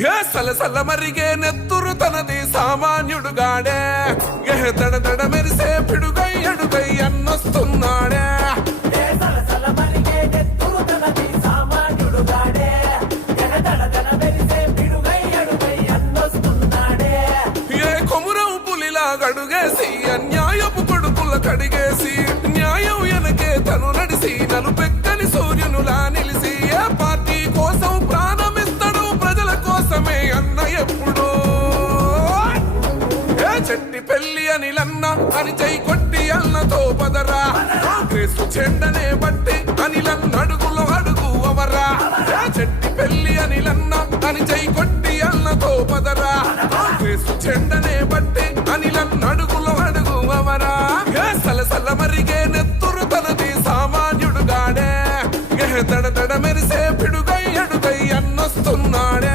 ఏ సలసల మరిగే నెత్తురు తనది సామాన్యుడుగాడే. ఏ దడ దడ మెరిసే పిడుగై అడుగై అన్నొస్తున్నాడే. ఏ కొమురం పులిలా గడుగేసి అన్యాయపు కొడుకుల కడిగేసి న్యాయం వెనకే తను నడిసి నలుపెక్కని చెట్టి పెళ్ళి అని లన్న అని చెయ్యి కొట్టి అన్నతో పదరా. క్రీస్తు చెండనే బట్టి అనిలన్న అడుగులో అడుగు అవరా చెట్టి పెళ్ళి అని లన్న అని చెయ్యి కొట్టి అన్నతో పదరా. క్రీస్తు చెండనే బట్టి అనిలన్న అడుగులో అడుగు అవరా సలసల మరిగే నెత్తురు తనది సామాన్యుడుగాడే గాడే తడ తడ మెరిసే పిడుగై అడుగై అన్నొస్తున్నాడే.